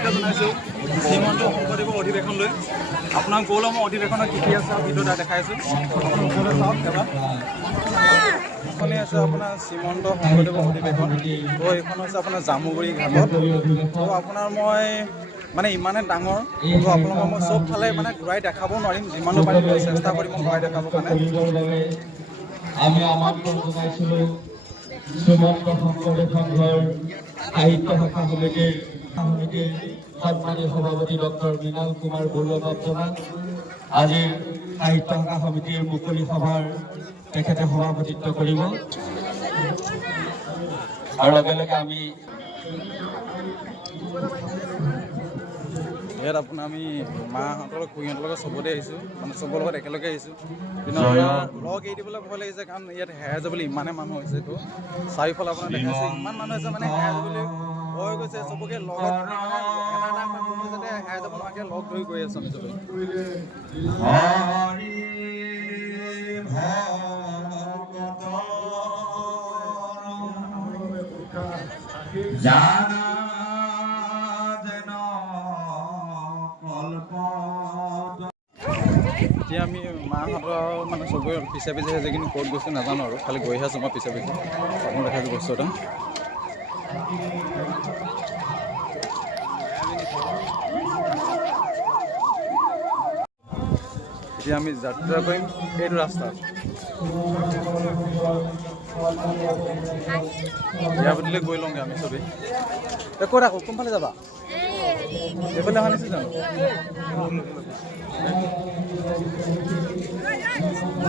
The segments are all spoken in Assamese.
নমস্কাৰ জনাইছোঁ শ্ৰীমন্ত শংকৰদেৱৰ অধিৱেশন লৈ আপোনাক গৌৰৱ অধিৱেশনত কি কি আছে ভিডিঅ'টা দেখাইছোঁ ওপৰলৈ চাওক এবাৰ এইখনে আছে আপোনাৰ শ্ৰীমন্ত শংকৰদেৱৰ অধিৱেশন তো এইখন হৈছে আপোনাৰ জামুগুৰি ঘাটত তো আপোনাৰ মই মানে ইমানে ডাঙৰ তো আপোনালোকক মই চব ফালে মানে ঘূৰাই দেখাব নোৱাৰিম যিমানো পাৰিম চেষ্টা কৰিম মই ঘূৰাই দেখাবৰ কাৰণে আমি আমন্ত্ৰণ জনাইছিলোঁ শ্ৰীমন্ত শংকৰদেৱ সংঘৰ সাহিত্য ভাষা সমিতিৰ সন্মানীয় সভাপতি ডক্টৰ মৃণাল কুমাৰ বৰুৱা বাপ্তমান আজিৰ সাহিত্য ভাষা সমিতিৰ মুকলি সভাৰ তেখেতে সভাপতিত্ব কৰিব আৰু লগে লগে আমি ইয়াত আপোনাৰ আমি মাহঁতৰ খুৰীহঁতৰ লগত চবতে আহিছোঁ মানে চবৰ লগত একেলগে আহিছোঁ কিন্তু লগ এৰি দিবলৈ ভয় লাগিছে কাৰণ ইয়াত হেৰাই যাবলৈ ইমানে মানুহ হৈছে তো চাৰিওফালে আপোনাৰ দেখাইছে ইমান মানুহ হৈছে মানে হেৰাই যাবলৈ ভয় গৈছে চবকে লগত এটা মানুহ যাতে হেৰাই যাব নোৱাৰাকৈ লগ ধৰি গৈ আছোঁ আমি চবেই এতিয়া আমি মাহঁতৰ মানে চবৰে পিছে পিছে হৈছে কিন্তু ক'ত গৈছোঁ নাজানো আৰু খালি গৈহে আছোঁ মই পিছে পিছে আপোনাক দেখাইছোঁ বস্তু এটা এতিয়া আমি যাত্ৰা কৰিম এইটো ৰাস্তাত ইয়াৰ বদলে গৈ লওঁগৈ আমি চবেই ক'ত ৰাখোঁ কোনফালে যাবা এইফালে অহা নিছিল জানো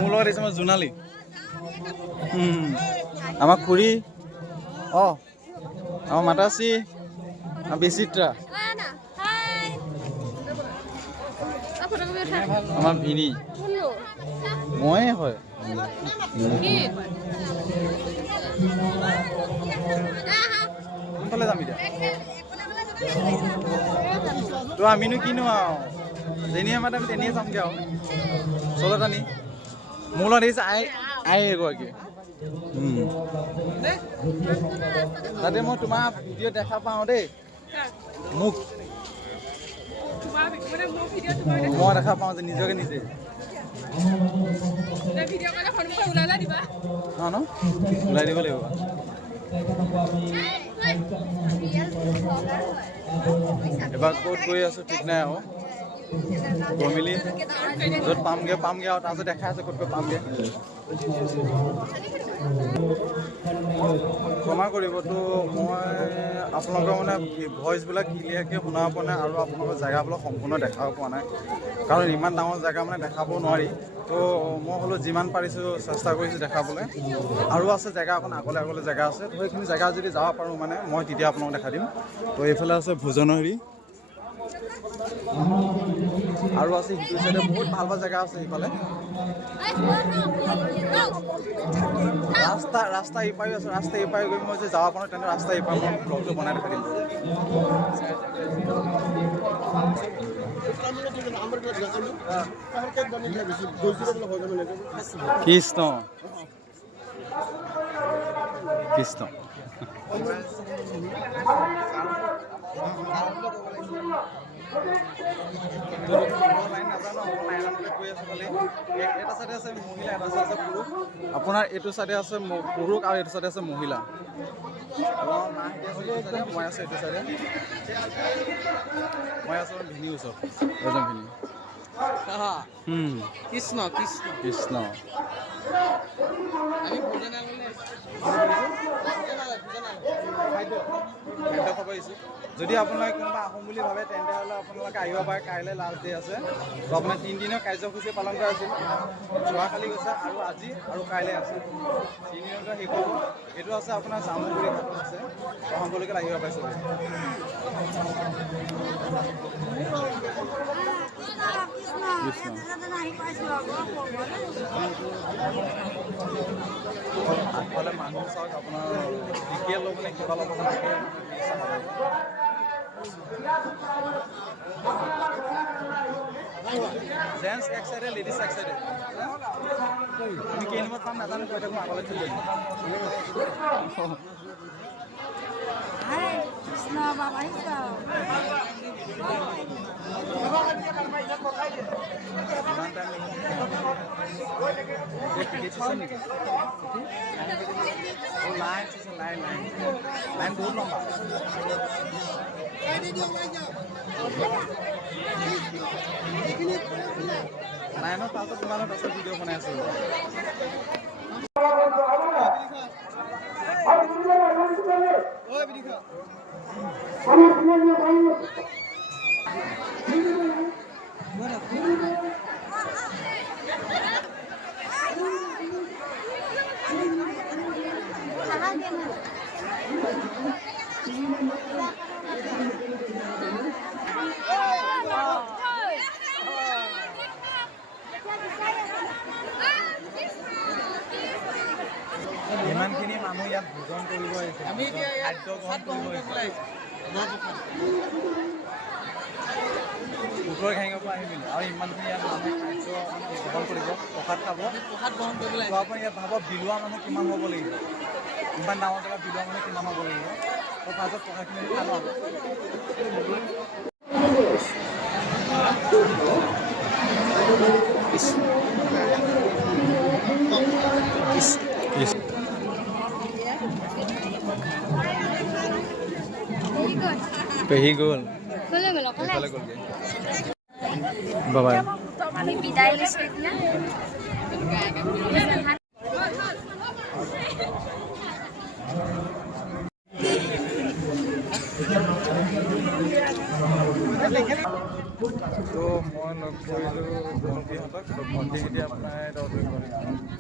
মোৰ লগত আহিছে মই জোনালী আমাৰ খুৰী অঁ আমাৰ মাতাশ্ৰী বিচিত্ৰা আমাৰ ভিনি ময়ে হয় কোনফালে যাম এতিয়া তো আমিনো কিনো আৰু যেনিয়ে মাতে আমি তেনিয়ে যামগৈ আৰু চলত আনি মোৰ লগত আহিছে আই এগৰাকী তাতে মই তোমাৰ ভিডিঅ' দেখা পাওঁ দেই মোক মই দেখা পাওঁ যে নিজকে নিজে ন ওলাই দিব লাগিব এবাৰ ক'ত গৈ আছোঁ ঠিক নাই আৰু গৈ মেলি য'ত পামগৈ আৰু তাৰপিছত দেখাই আছে ক'ত পামগৈ ক্ষমা কৰিবতো মই আপোনালোকৰ মানে ভইচবিলাক ক্লিয়াৰকৈ শুনা পোৱা নাই আৰু আপোনালোকৰ জেগাবিলাক সম্পূৰ্ণ দেখাব পোৱা নাই কাৰণ ইমান ডাঙৰ জেগা মানে দেখাব নোৱাৰি তো মই হ'লেও যিমান পাৰিছোঁ চেষ্টা কৰিছোঁ দেখাবলৈ আৰু আছে জেগা অকণ আগলৈ জেগা আছে তো সেইখিনি জেগা যদি যাব পাৰোঁ মানে মই তেতিয়া আপোনালোকক দেখাই দিম তো এইফালে আছে ভোজনহৰি আৰু আছে সিটো চাইডে বহুত ভাল ভাল জেগা আছে সেইফালে ৰাস্তা ইপাৰি আছে ৰাস্তা ইপাৰি গৈ মই যে যাব পাৰোঁ তেনে ৰাস্তা ইপাৰি মই ব্লগটো বনাই দেখাই দিম কৃষ্ণ কৃষ্ণ এটা চাইডে আছে মহিলা এটা চাইডে আছে পুৰুষ আপোনাৰ এইটো চাইডে আছে পুৰুষ আৰু এইটো চাইডে আছে মহিলা মই আছোঁ এইটো চাইডে মই আছোঁ ভিনি ওচৰত এজন ভিনি কৃষ্ণ কৃষ্ণ কৃষ্ণ খাদ্য খাব আহিছোঁ যদি আপোনালোকে কোনোবা আহোম বুলি ভাবে তেন্তে হ'লে আপোনালোকে আহিব পাৰে কাইলৈ লাষ্ট ডে আছে তো আপোনাৰ 3 দিনৰ কাৰ্যসূচী পালন কৰা আছিল যোৱাকালি গৈছে আৰু আজি আৰু কাইলৈ আছে 3 দিনতে শেষ হ'ব এইটো আছে আপোনাৰ জামুগুৰি ঘাটত আছে সকলোকে আহিব পাৰে চবেই আগফালে মানুহ চাওক আপোনাৰ টিকেট ল'ব নে কিবা ল'ব জেন্টস এক সাইডে লেডিজ এক সাইডে তুমি কেই নম্বৰত পাম নাজানো কৈ থাকোঁ আগলৈ চলি কৃষ্ণ বাবা লাইন বহুত লম্বা লাইনৰ পাছত তোমালোক আছে ভিডিঅ' বনাই আছো ইমানখিনি মানুহ ইয়াত ভোজন কৰিব আহিছে খাদ্য গ্ৰহণ কৰিব আহিছে উত্তৰ ঘাইঙৰ পৰা আহিছিল আৰু ইমানখিনি ইয়াত মানুহে খাদ্য গ্ৰহণ কৰিব প্ৰসাদ খাব প্ৰসাদ গ্ৰহণ কৰিব লাগিব আপুনি ইয়াত ভাবক বিলোৱা মানুহ কিমান হ'ব লাগিব ইমান ডাঙৰ জেগাত বিলোৱা মানুহ কিমান হ'ব লাগিব তো ফাৰ্ষ্টত প্ৰসাদখিনি খাব পেহী গ'ল এইফালে গ'লগৈ বাবাই আমি বিদায় লৈছো এতিয়া তো মই লগ কৰিলোঁ ভণ্টিহঁতক তো ভণ্টিকেইটি আপোনাৰ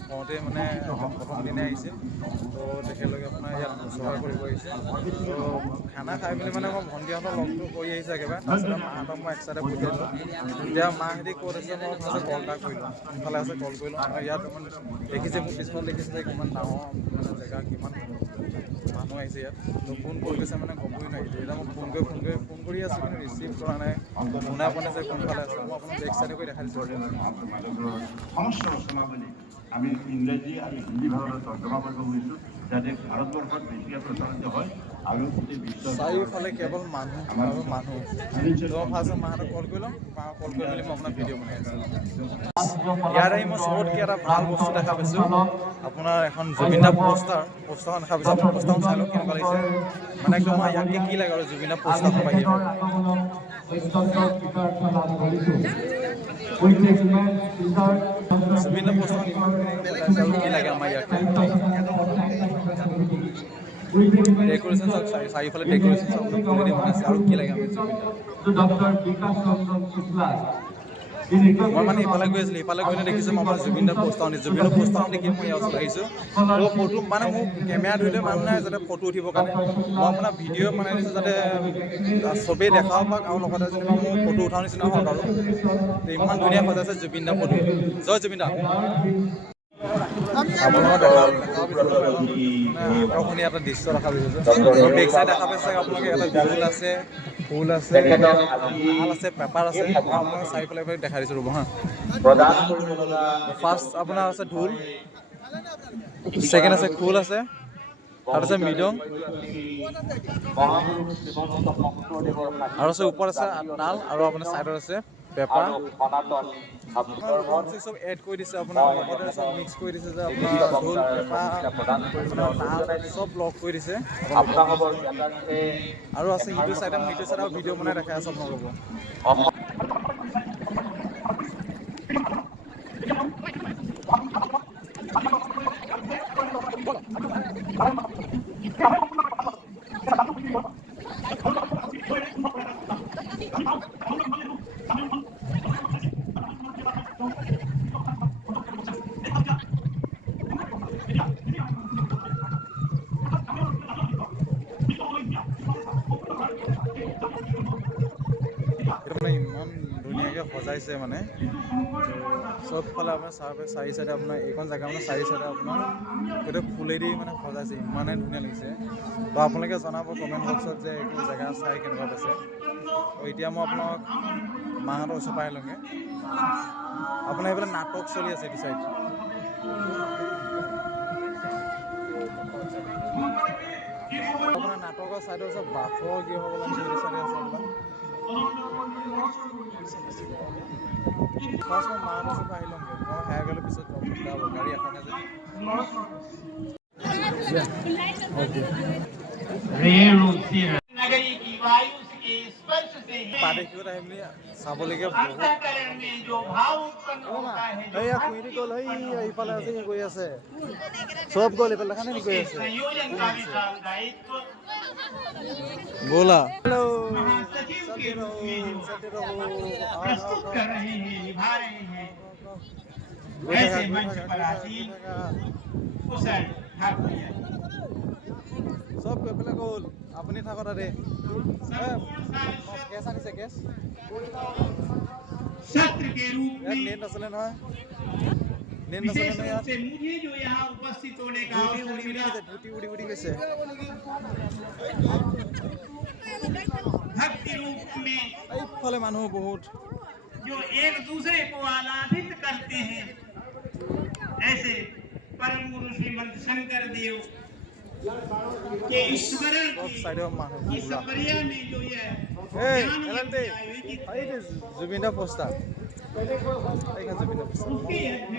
কওঁতে মানে প্ৰথম দিনাই আহিছিল তো তেখেতলোকে আপোনাৰ ইয়াত সহায় কৰিব আহিছে তো খানা খাই মেলি মানে মই ভণ্টিহঁতক লগটো কৰি আহিছে একেবাৰে তাৰপিছত মাহঁতক মই এক্সট্ৰাতে পঠিয়াইছোঁ এতিয়া মাহঁতি ক'ত আছে মই ফাৰ্ষ্টে কল এটা কৰিলোঁ ইফালে আছে কল কৰিলোঁ আৰু ইয়াত অকণমান দেখিছে মোৰ পিছফালে দেখিছে যে কিমান ডাঙৰ মানে জেগা কিমান মানুহ আহিছে ইয়াত তো ফোন কৰি গৈছে মানে ক'বই নোৱাৰিলোঁ এতিয়া মই ফোন কৰি আছোঁ কিন্তু ৰিচিভ কৰা নাই শুনা পোৱা নাই যে কোনফালে আছে মই আপোনাক বেক চাইডে কৰি দেখাই দিছোঁ সমস্যা ৰচনা বুলি আমি ইংৰাজী আৰু হিন্দী ভাষাত তৰ্জমা কৰিব খুজিছোঁ যাতে ভাৰতবৰ্ষত বেছিকৈ প্ৰচলিত হয় আৰু গোটেই বিশ্ব চাৰিওফালে কেৱল মানুহ আৰু মানুহ তো ফাৰ্ষ্ট মাহঁতক কল কৰি ল'ম কল কৰি মেলি মই আপোনাৰ ভিডিঅ' বনাই আছোঁ ইয়াত আহি মই চবতকৈ এটা ভাল বস্তু দেখা পাইছোঁ আপোনাৰ এখন জুবিন দা পোষ্টাৰখন দেখা পাইছোঁ আপোনাৰ পোষ্টাৰখন চাই লওক কেনেকুৱা লাগিছে মানে একদম মই ইয়াতকৈ কি লাগে আৰু জুবিন দা পোষ্টাৰখন বাহিৰ জুবিন দা পোষ্টাৰখন কি লাগে আমাৰ ইয়াতে ডেক'ৰেশ্যন চাওক চাৰিওফালে ডেক'ৰেশ্যন চাওক ফুলেদি বনাইছে আৰু কি লাগে আমি মই মানে ইফালে গৈ আছিলোঁ ইফালে গৈ দেখিছোঁ মই আপোনাৰ জুবিন দাৰ পোষ্টাৰখন দেখি মই ইয়াৰ ওচৰত আহিছোঁ তো ফটো মানে মোক কেমেৰা ধৰিলে মানুহ নাই যাতে ফটো উঠিবৰ কাৰণে মই আপোনাৰ ভিডিঅ' বনাই দিছোঁ যাতে চবেই দেখাব পাওক আৰু লগতে যেনিবা মোৰ ফটো উঠাৰ নিচিনা হওক আৰু ইমান ধুনীয়া সজাইছে জুবিন দাৰ ফটো জয় জুবিন দা আপোনালোকৰ আকৰ্ষণীয় এটা দৃশ্য দেখা পাইছোঁ বেক চাইড দেখা পাইছে আপোনালোকে এটা ফুল আছে ভাল আছে পেপাৰ আছে মই আপোনালোকে চাৰিফালে দেখাই দিছোঁ ৰ'ব হা ফাৰ্ষ্ট আপোনাৰ আছে ঢোল ছেকেণ্ড আছে খোল আছে তাত আছে মৃদং আৰু আছে ওপৰত আছে তাল আৰু আপোনাৰ ছাইডত আছে পেপাৰ চব এড কৰি দিছে আপোনাৰ লগতে চব মিক্স কৰি দিছে যে আপোনাৰ ঢোল পেঁপা তাল চব লগ কৰি দিছে আৰু আছে সিটো চাইডে মই সিটো চাইডে ভিডিঅ' বনাই দেখাই আছোঁ আপোনালোকক ইমান ধুনীয়াকৈ সজাইছে মানে চবফালে আপোনাৰ চাৰি চাইডে আপোনাৰ এইখন জেগা মানে চাৰি চাইডে আপোনাৰ গোটেই ফুলেদি মানে সজাইছে ইমানেই ধুনীয়া লাগিছে তো আপোনালোকে জনাব কমেণ্ট বক্সত যে এইটো জেগা চাই কেনেকুৱা পাইছে তো এতিয়া মই আপোনাক মাহঁতৰ ওচৰ পাই লওঁগৈ আপোনাৰ এইফালে নাটক চলি আছে এইটো চাইড আপোনাৰ নাটকৰ চাইডৰ চব বাঘৰ গৃহ হ'ব লাগে সেইটো চাইডে আছে আপোনাৰ ফাৰ্ষ্ট মই মাৰ ওচৰৰ পৰা আহি ল'মগৈ মই হেৰাই গ'লে পিছত গাড়ী এখন আছে नगरी की वायु के स्पर्श से পাদেশীত আহিম বুলি চাবলগীয়া বহুত अंतःकरण में जो भाव उत्पन्न होता है এইয়া কুইৰি গ'ল এইফালে আছে কি কৰি আছে চব গ'ল এইফালে দেখা নাই কি কৰি আছে संयोजन का विशाल दायित्व बोला हेलो महासचिव के रूप में जो प्रस्तुत कर रहे हैं निभा रहे हैं ऐसे मंच पर आसीन कुशल ठाकुर सब কৈ পেলাই গ'ল আপুনি থাকক তাতে কেছ আনিছে কেছ सत्र के रूप ইয়াত में নেট নাছিলে নহয় নেট নাছিলে विशेष নহয় रूप ইয়াত से मुझे जो यहाँ उपस्थित होने का উৰি अवसर উৰি मिला গৈছে উৰি গৈছে भक्ति रूप में এইফালে মানুহ বহুত जो एक दूसरे को आराधित करते हैं ऐसे परम गुरु श्रीमंत शंकर देव के ईश्वरण চব की চাইডৰ মানুহ इस परिया में जो ये এই ज्ञान এলান্তে यज्ञ आयोजित এইটো জুবিন দা পোষ্টাৰ এইখন জুবিন দা পোষ্টাৰ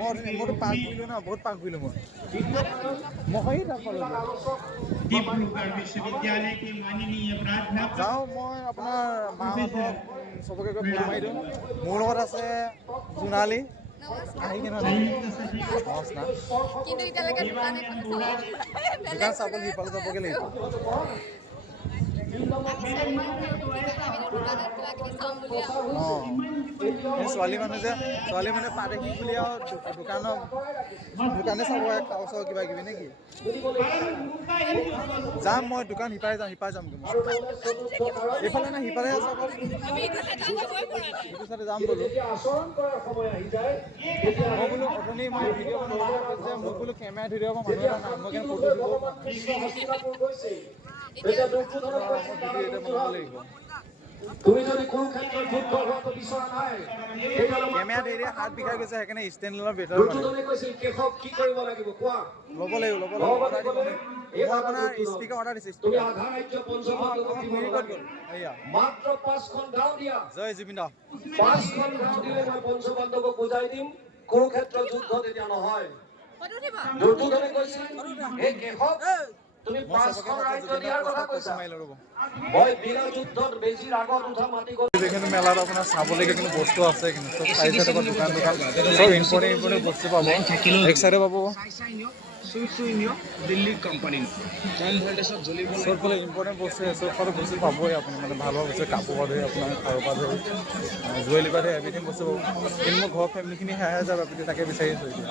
মোৰতো পাক কৰিলোঁ ন বহুত পাক কৰিলোঁ মই নাপালোঁ डिब्रूगढ़ विश्वविद्यालय के माननीय प्राध्यापक যাওঁ মই আপোনাৰ মাহঁতক চবকে গৈ ফোন মাৰি দিওঁ মোৰ লগত আছে জোনালী আহি কিনে নমস্কাৰ কিন্তু এতিয়ালৈকে দোকান এখন দোকান চাবলৈ সিফালে যাবগৈ লাগিব অঁ এই ছোৱালী মানুহ যে ছোৱালী মানুহে পাদেশী বুলি আৰু দোকানে চাব খাওঁ চাওঁ কিবা কিবি নেকি যাম মই দোকান সিপাৰে যামগৈ এইফালে নাই সিপাৰে আছে আকৌ এইটো চাইডে যাম বোলো মই বোলো অথনি মই ভিডিঅ' বনাব যে মোক বোলো কেমেৰা ধৰি দিব মানুহ এটা নাই মই কেনে ফটো দিব বনাব লাগিব তুমি যদি কুৰুক্ষেত্ৰৰ যুদ্ধ হোৱাটো বিচৰা নাই কেমেৰা ধৰি হাত বিষাই গৈছে সেইকাৰণে ষ্টেণ্ড লোৱাৰ বেটাৰ দুৰ্যোধনে কৈছিল কেশৱ কি কৰিব লাগিব কোৱা ল'ব লাগিব মই আপোনাৰ স্পীকাৰ অৰ্ডাৰ দিছোঁ তুমি আধা ৰাজ্য পঞ্চপাণ্ডৱক দিব নালাগে এয়া মাত্ৰ 5খন গাঁও দিয়া জয় জুবিন দা 5খন গাঁও দিলে মই পঞ্চপাণ্ডৱক বুজাই দিম কুৰুক্ষেত্ৰৰ যুদ্ধ তেতিয়া নহয় দুৰ্যোধনে কৈছিল হে কেশৱ তুমি 5খন ৰাজ্য দিয়াৰ কথা কৈছা মই বিনা যুদ্ধত বেছিৰ আগত উঠা মাটি এইখিনি মেলাত আপোনাৰ চাবলগীয়া কিন্তু বস্তু আছে কিন্তু চব চাৰি চাইডৰ পৰা দোকান চব ইম্পৰ্টেণ্ট বস্তু পাব এক চাইডে পাব দিল্লী কোম্পানী কম ভোল্টেজত জ্বলিব চব ফালে ইম্পৰ্টেণ্ট বস্তু চব ফালে বস্তু পাবই আপুনি মানে ভাল ভাল বস্তু কাপোৰ পৰা ধৰি আপোনাৰ খাৰৰ পৰা ধৰি জুৱেলাৰী পৰা ধৰি এভৰিথিং বস্তু পাব কিন্তু মোৰ ঘৰৰ ফেমিলিখিনি হেৰাই যাব আপুনি তাকে বিচাৰি আছোঁ এতিয়া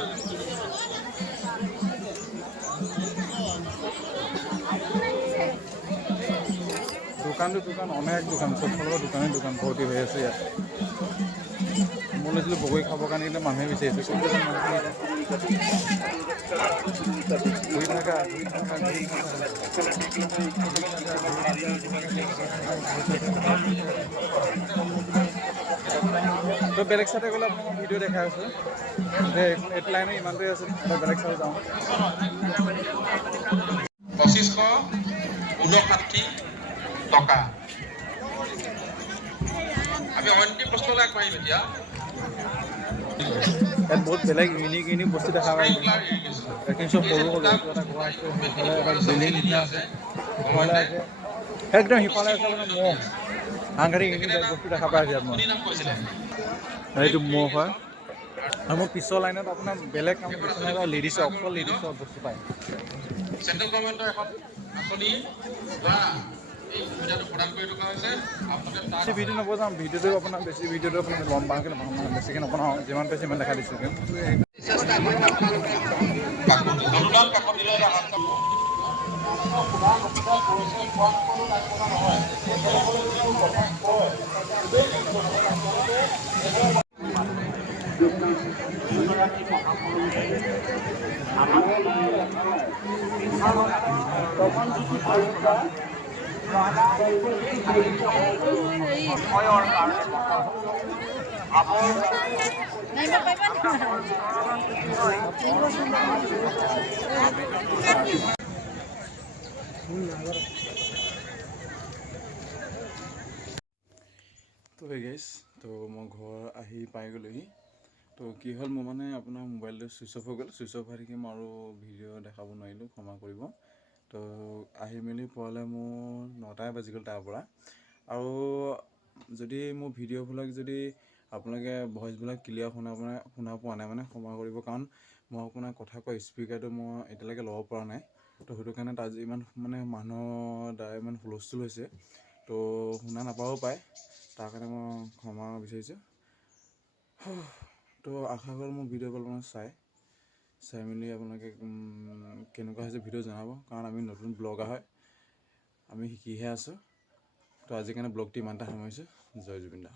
দোকান অনেক দোকান চব ফালৰ দোকান ভৰ্তি হৈ আছে ইয়াত মই লৈছিলোঁ বগৰী খাবৰ কাৰণে কিন্তু মানুহে বিচাৰিছে চব ঘূৰি থাকা তো বেলেগ চাইডে গ'লে আপোনাক মই ভিডিঅ' দেখাই আছোঁ এইটো লাইনত ইমানটোৱে আছে বেলেগ চাইডে যাওঁ 2559 টকা আমি অন্তিম প্ৰশ্নলৈ আগবাঢ়িম এতিয়া ইয়াত বহুত বেলেগ ইউনিক বস্তু দেখা পায় এইখিনি চব সৰু এটা ঘৰ আছে সিফালে এটা বিল্ডিং নিচিনা আছে সিফালে আছে একদম সিফালে আছে মানে মহ সাংঘাতিক ইউনিক বস্তু দেখা পাই আছে ইয়াত মই এইটো মহ হয় আৰু মোৰ পিছৰ লাইনত আপোনাৰ বেলেগ কাম কিছুমান লেডিছৰ অকল লেডিছৰ বস্তু পায় চেণ্ট্ৰেল গভৰ্ণমেণ্টৰ এখন আঁচনি দ্বাৰা এই সুবিধাটো প্ৰদান কৰি থকা হৈছে আপোনালোকে তাত বেছি ভিডিঅ' নবনাওঁ ভিডিঅ'টো আপোনাৰ বেছি ভিডিঅ'টো আপোনাৰ লম্বাকৈ নবনাওঁ বেছিকৈ নবনাওঁ যিমান পাইছে সিমান দেখা দিছোঁ অনুদান কাকতিলৈ হে গাইছ, তো মই ঘৰ আহি পাই গ'লোহি। তো কি হ'ল, মোৰ মানে আপোনাৰ মোবাইলটো ছুইচ অফ হৈ গ'ল। ছুইচ অফ হৈ থাকি মই আৰু ভিডিঅ' দেখাব নোৱাৰিলোঁ, ক্ষমা কৰিব। তো আহি মেলি পোৱালে মোৰ 9টাই বাজি গ'ল তাৰ পৰা। আৰু যদি মোৰ ভিডিঅ'বিলাক যদি আপোনালোকে ভইচবিলাক ক্লিয়াৰ শুনা পোৱা নাই মানে ক্ষমা কৰিব, কাৰণ মই আপোনাৰ কথা কোৱা স্পীকাৰটো মই এতিয়ালৈকে ল'ব পৰা নাই। তো সেইটো কাৰণে তাত ইমান মানে মানুহৰ দ্বাৰা ইমান হুলস্থুল হৈছে, তো শুনা নাপাবও পাৰে, তাৰ কাৰণে মই ক্ষমা বিচাৰিছোঁ। তো আশা কৰোঁ মোৰ ভিডিঅ'বোৰ আপোনালোকে চাই মেলি আপোনালোকে কেনেকুৱা হৈছে ভিডিঅ' জনাব, কাৰণ আমি নতুন ব্লগাৰ হয়, আমি শিকিহে আছোঁ। তো আজিৰ কাৰণে ব্লগটো ইমানটা সামৰিছোঁ। জয় জুবিন দা।